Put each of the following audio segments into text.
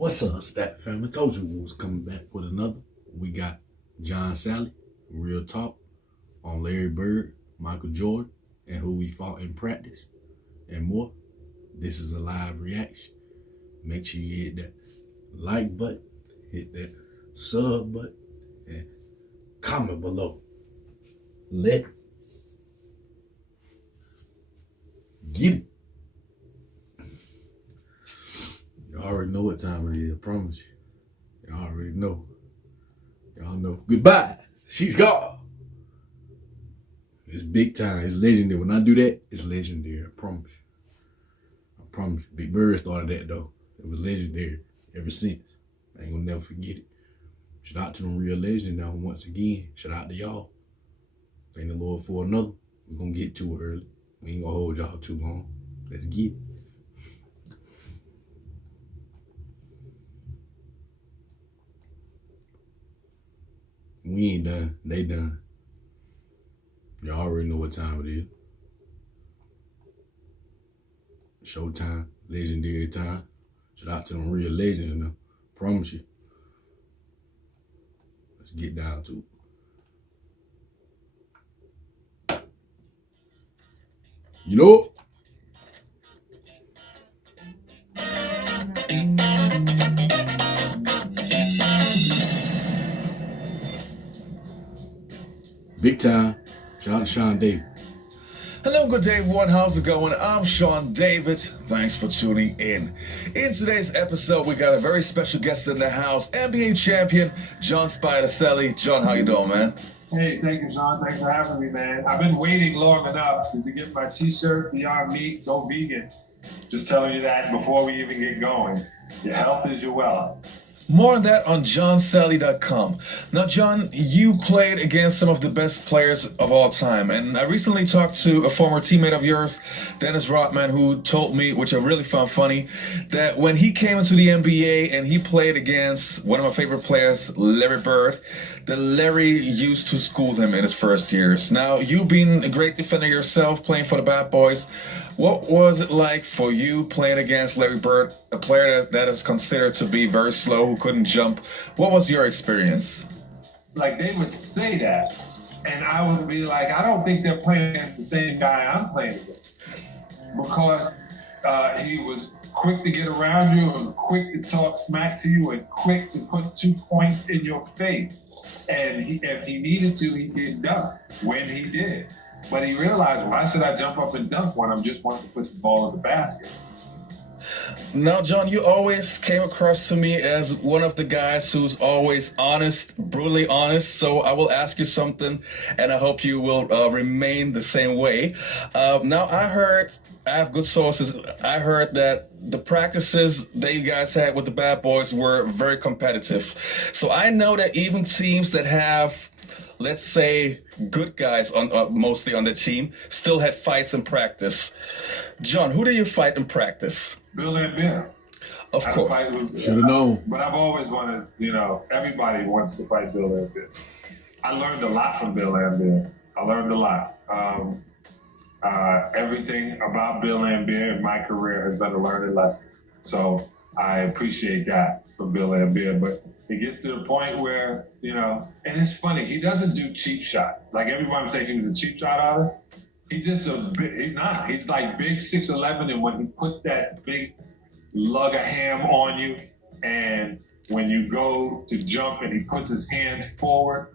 What's up, Stat Family? Told you we was coming back with another. We got John Salley, Real Talk, on Larry Bird, Michael Jordan, and who we fought in practice, and more. This is a live reaction. Make sure you hit that like button, hit that sub button, and comment below. Let's get it. Y'all already know what time it is, I promise you. Y'all already know. Y'all know. Goodbye. She's gone. It's big time. It's legendary. When I do that, it's legendary. I promise you. I promise you. Big Bird started that though. It was legendary ever since. I ain't gonna never forget it. Shout out to them real legends now once again. Shout out to y'all. Thank the Lord for another. We're gonna get to it early. We ain't gonna hold y'all too long. Let's get it. We ain't done. They done. Y'all already know what time it is. Showtime. Legendary time. Shout out to them real legends now. Promise you. Let's get down to it. You know? Big time. Shout out to Sean David. Hello, good day everyone, how's it going? I'm Sean David, thanks for tuning in. In today's episode, we got a very special guest in the house, NBA champion, John Spider Salley. John, how you doing, man? Hey, thank you, Sean. Thanks for having me, man. I've been waiting long enough to get my t-shirt, Beyond Meat, Go Vegan. Just telling you that before we even get going. Your health is your wealth. More on that on johnsalley.com. Now, John, you played against some of the best players of all time, and I recently talked to a former teammate of yours, Dennis Rodman, who told me, which I really found funny, that when he came into the NBA and he played against one of my favorite players, Larry Bird, that Larry used to school him in his first years. Now, you being a great defender yourself, playing for the Bad Boys, what was it like for you playing against Larry Bird, a player that is considered to be very slow, who couldn't jump? What was your experience? Like, they would say that, and I would be like, I don't think they're playing against the same guy I'm playing against. Because he was quick to get around you and quick to talk smack to you and quick to put 2 points in your face. And if he needed to, he did dunk when he did. But he realized, why should I jump up and dunk when I'm just wanting to put the ball in the basket? Now, John, you always came across to me as one of the guys who's always honest, brutally honest. So I will ask you something, and I hope you will remain the same way. Now, I have good sources. I heard that the practices that you guys had with the Bad Boys were very competitive. So I know that even teams that have, let's say, good guys on mostly on the team still had fights in practice. John, who do you fight in practice? Bill Laimbeer. Of course. Should have known. But I've always wanted, everybody wants to fight Bill Laimbeer. I learned a lot from Bill Laimbeer. I learned a lot. Everything about Bill Laimbeer in my career has been a learning lesson. So I appreciate that from Bill Laimbeer. But it gets to the point where, and it's funny, he doesn't do cheap shots. Like everyone saying he was a cheap shot artist. He's just he's not. He's like big 6'11", and when he puts that big lug of ham on you, and when you go to jump and he puts his hands forward,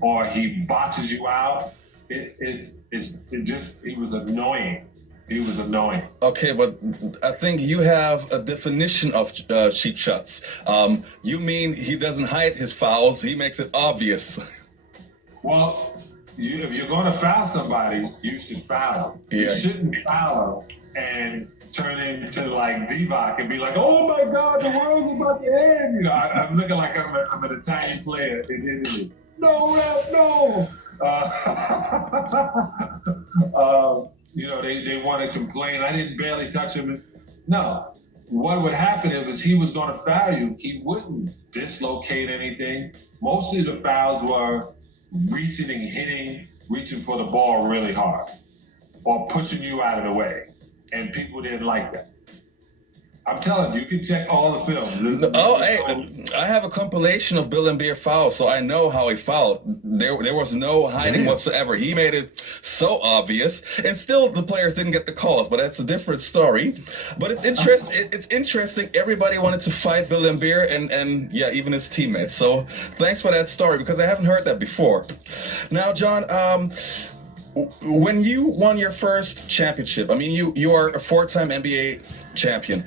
or he boxes you out, he was annoying. He was annoying. Okay, but I think you have a definition of cheap shots. You mean he doesn't hide his fouls, he makes it obvious. Well, if you're going to foul somebody, you should foul him. Yeah. You shouldn't foul him and turn into like Divock and be like, oh my God, the world's about to end. I'm looking like I'm a tiny player in Italy. No, ref, no. They want to complain. I didn't barely touch him. No. What would happen if he was going to foul you, he wouldn't dislocate anything. Most of the fouls were reaching and hitting, reaching for the ball really hard, or pushing you out of the way. And people didn't like that. I'm telling you, you can check all the films. Oh, hey, I have a compilation of Bill and Beer fouls, so I know how he fouled. There was no hiding whatsoever. He made it so obvious, and still the players didn't get the calls. But that's a different story. But it's interesting. It's interesting. Everybody wanted to fight Bill and Beer, and yeah, even his teammates. So thanks for that story, because I haven't heard that before. Now, John, when you won your first championship, I mean, you are a 4-time NBA champion.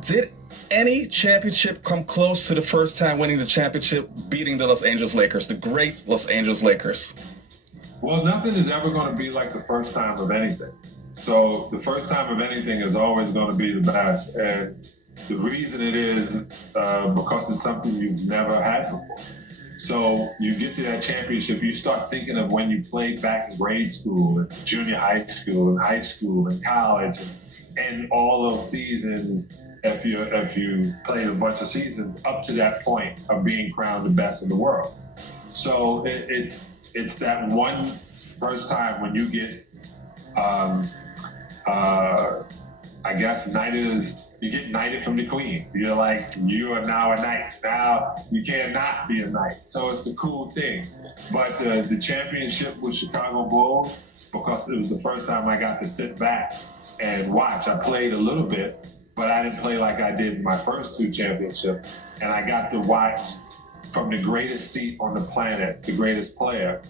Did any championship come close to the first time winning the championship, beating the Los Angeles Lakers, the great Los Angeles Lakers? Well, nothing is ever going to be like the first time of anything. So the first time of anything is always going to be the best. And the reason it is because it's something you've never had before. So you get to that championship, you start thinking of when you played back in grade school, and junior high school, and college, and all those seasons. If you played a bunch of seasons up to that point of being crowned the best in the world. So it's that one first time when you get, I guess, you get knighted from the queen. You're like, you are now a knight. Now you cannot be a knight. So it's the cool thing. But the championship with Chicago Bulls, because it was the first time I got to sit back and watch. I played a little bit, but I didn't play like I did in my first 2 championships. And I got to watch from the greatest seat on the planet, the greatest player,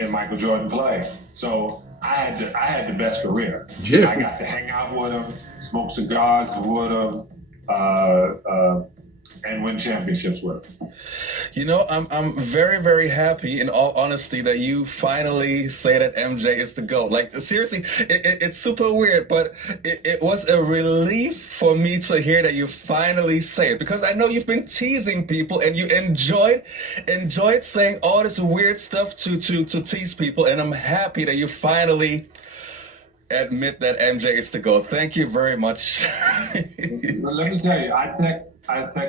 and Michael Jordan play. So I had the best career. I got to hang out with him, smoke cigars with him, and win championships with him. You know, I'm very, very happy, in all honesty, that you finally say that MJ is the GOAT. Like, seriously, it's super weird, but it was a relief for me to hear that you finally say it, because I know you've been teasing people and you enjoyed saying all this weird stuff to tease people, and I'm happy that you finally admit that MJ is the GOAT. Thank you very much. Let me tell you, I text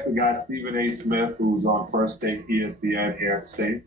the guy Stephen A. Smith, who's on First Take ESPN here at State,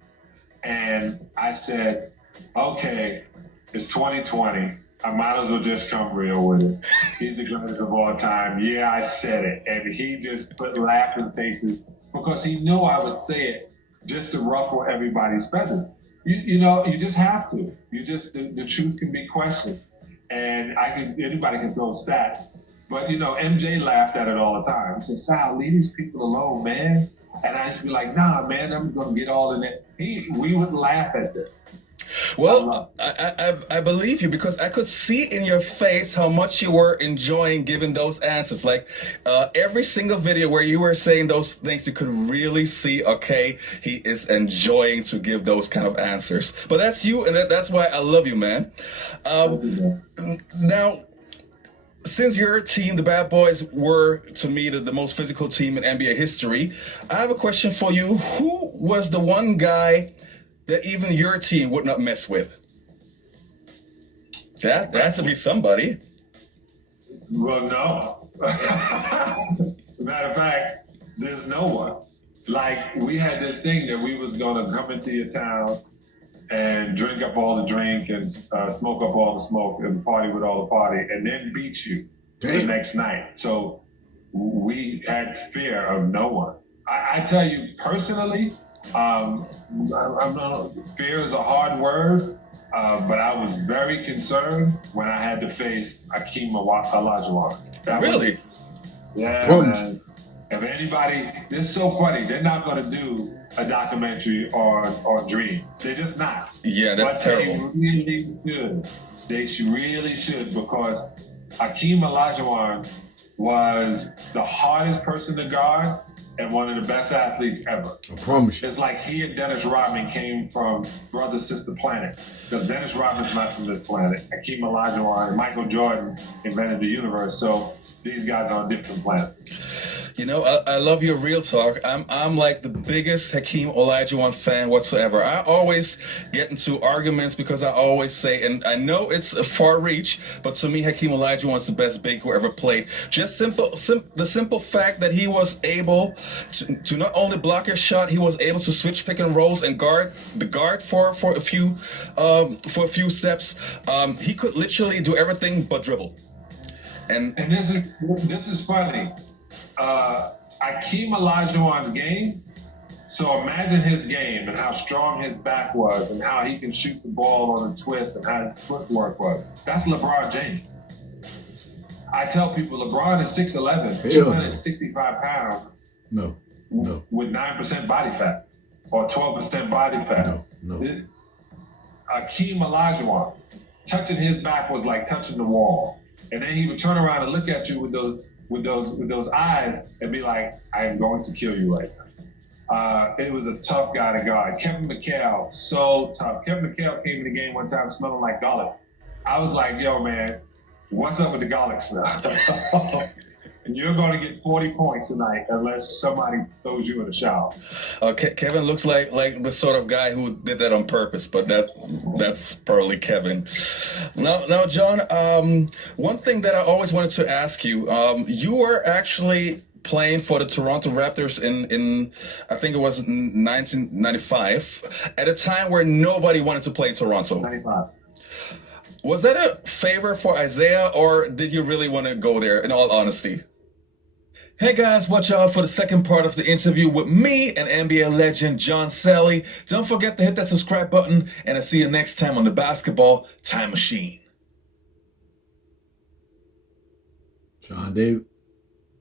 and I said, okay, it's 2020. I might as well just come real with it. He's the greatest of all time. Yeah, I said it. And he just put laughing faces because he knew I would say it just to ruffle everybody's feathers. You know, you just have to. The truth can be questioned. And anybody can throw stats. But, you know, MJ laughed at it all the time. He said, Sal, leave these people alone, man. And I used to be like, nah, man, I'm going to get all in it. We would laugh at this. Well, I believe you, because I could see in your face how much you were enjoying giving those answers. Like every single video where you were saying those things, you could really see, okay, he is enjoying to give those kind of answers. But that's you, and that's why I love you, man. Now, since your team, the Bad Boys, were, to me, the most physical team in NBA history, I have a question for you. Who was the one guy that even your team would not mess with? That had to be somebody. Well, no. Matter of fact, there's no one. Like, we had this thing that we was going to come into your town and drink up all the drink and smoke up all the smoke and party with all the party and then beat you the next night. So we had fear of no one. I tell you personally, fear is a hard word, but I was very concerned when I had to face Hakeem Olajuwon. Really? Yeah, man. If anybody, this is so funny, they're not going to do a documentary or Dream. They're just not. Yeah, that's terrible. They really should. They really should, because Hakeem Olajuwon was the hardest person to guard and one of the best athletes ever. I promise you. It's like he and Dennis Rodman came from brother, sister planet. Because Dennis Rodman's not from this planet. Hakeem Olajuwon and Michael Jordan invented the universe. So these guys are on different planets. You know, I love your real talk. I'm like the biggest Hakeem Olajuwon fan whatsoever. I always get into arguments because I always say, and I know it's a far reach, but to me, Hakeem Olajuwon's the best big who ever played. Just the simple fact that he was able to not only block your shot, he was able to switch pick and rolls and guard for a few steps. He could literally do everything but dribble. And And this is funny. Akeem Olajuwon's game. So imagine his game and how strong his back was and how he can shoot the ball on a twist and how his footwork was. That's LeBron James. I tell people LeBron is 6'11", 265 pounds. No. With 9% body fat or 12% body fat. No. Akeem Olajuwon, touching his back was like touching the wall. And then he would turn around and look at you with those eyes and be like, I am going to kill you right now. It was a tough guy to guard. Kevin McHale, so tough. Kevin McHale came in the game one time smelling like garlic. I was like, yo, man, what's up with the garlic smell? And you're going to get 40 points tonight unless somebody throws you in the shower. Kevin looks like the sort of guy who did that on purpose, but that's probably Kevin. Now, John, one thing that I always wanted to ask you, you were actually playing for the Toronto Raptors in I think it was 1995, at a time where nobody wanted to play in Toronto. 95. Was that a favor for Isaiah, or did you really want to go there, in all honesty? Hey guys, watch out for the second part of the interview with me and NBA legend John Salley. Don't forget to hit that subscribe button, and I'll see you next time on the Basketball Time Machine. Sean David,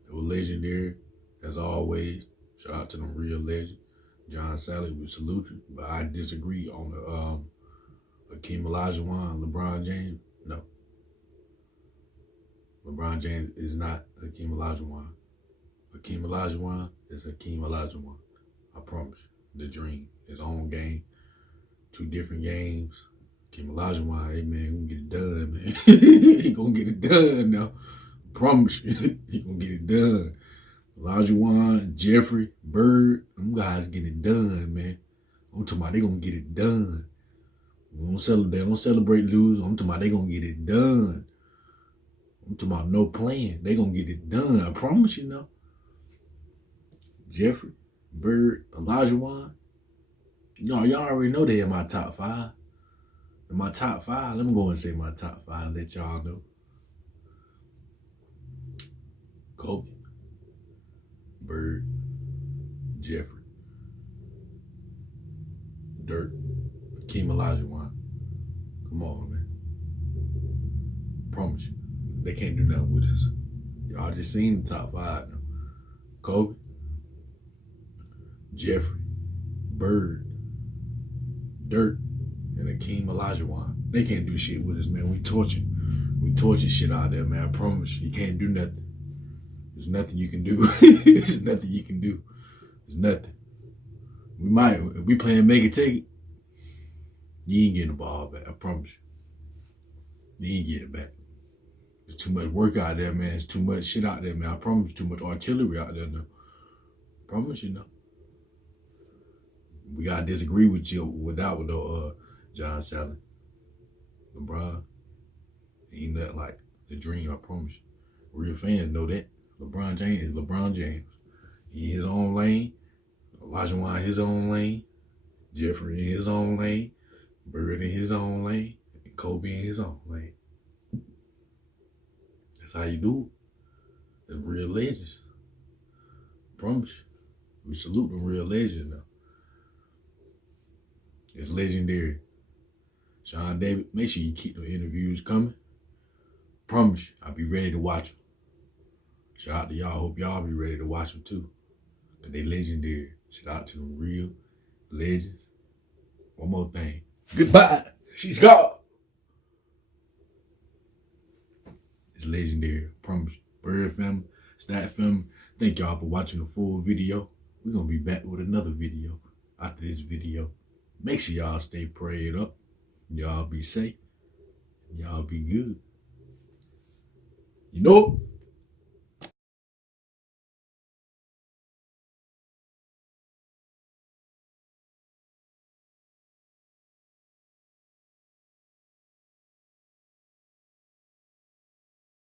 it was legendary, as always. Shout out to them real legend. John Salley, we salute you, but I disagree on the Akeem Olajuwon, LeBron James. No. LeBron James is not Akeem Olajuwon. Akeem Olajuwon is Akeem Olajuwon. I promise you. The dream, his own game, two different games. Akeem Olajuwon, hey man, he gonna get it done, man. He gonna get it done now. I promise you, he gonna get it done. Olajuwon, Jeffrey, Bird, them guys get it done, man. I'm talking about they gonna get it done. They don't celebrate lose. I'm talking about they gonna get it done. I'm talking about no plan. They gonna get it done. I promise you now. Jeffrey, Bird, Olajuwon. Y'all already know they in my top 5. In my top 5, let me go and say my top 5, let y'all know. Kobe, Bird, Jeffrey, Dirk, Akeem Olajuwon. Come on, man. Promise you. They can't do nothing with us. Y'all just seen the top 5 now. Kobe, Jeffrey, Bird, Dirk, and Akeem Olajuwon. They can't do shit with us, man. We torture shit out there, man. I promise you. You can't do nothing. There's nothing you can do. There's nothing you can do. There's nothing. We might, if we playing make it take it, you ain't getting the ball back. I promise you. You ain't getting it back. There's too much work out there, man. There's too much shit out there, man. I promise you, too much artillery out there now. I promise you, no. We gotta disagree with you with John Salley. LeBron ain't nothing like the dream, I promise you. Real fans know that. LeBron James is LeBron James. He in his own lane. Olajuwon in his own lane. Jeffrey in his own lane. Bird in his own lane. And Kobe in his own lane. That's how you do it. They're real legends. I promise you. We salute them real legends now. It's legendary. Sean David, make sure you keep the interviews coming. Promise you, I'll be ready to watch them. Shout out to y'all. Hope y'all be ready to watch them too. Because they legendary. Shout out to them real legends. One more thing. Goodbye. She's gone. It's legendary. Promise you. Bird family, Stat family, thank y'all for watching the full video. We're going to be back with another video after this video. Make sure y'all stay prayed up. Y'all be safe. Y'all be good. You know